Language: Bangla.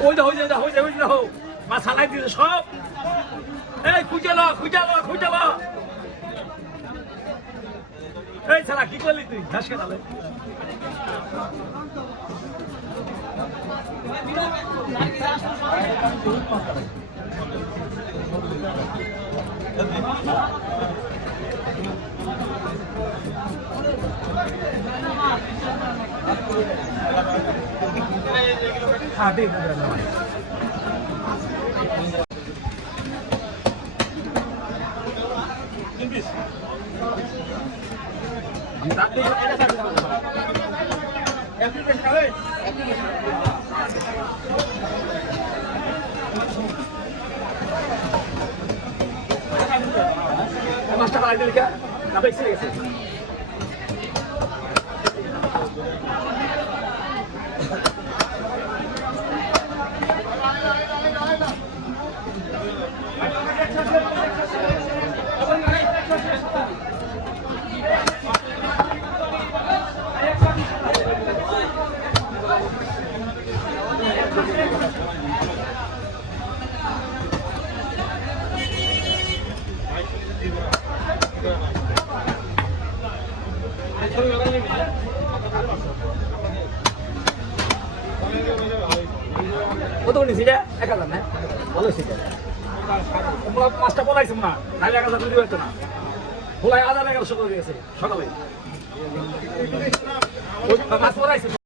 ওই দা যা হয়ে যা হয়ে যা হো মা সালাই দিছে সব। এই, খুঁজে ল খুঁজে ল খুঁজে ল এই ছাড়া কি করলি তুই? ঘাস দিন মাছটা বাড়াই দিলি কে না বেশি গেছে কত নিছি রে এক ভালো ছিল। তোমরা পাঁচটা পলাইছো না নাহলে এক হাজার পারতো না। খোলায় হাজার এগারোশো করে দিয়েছে, সকালে।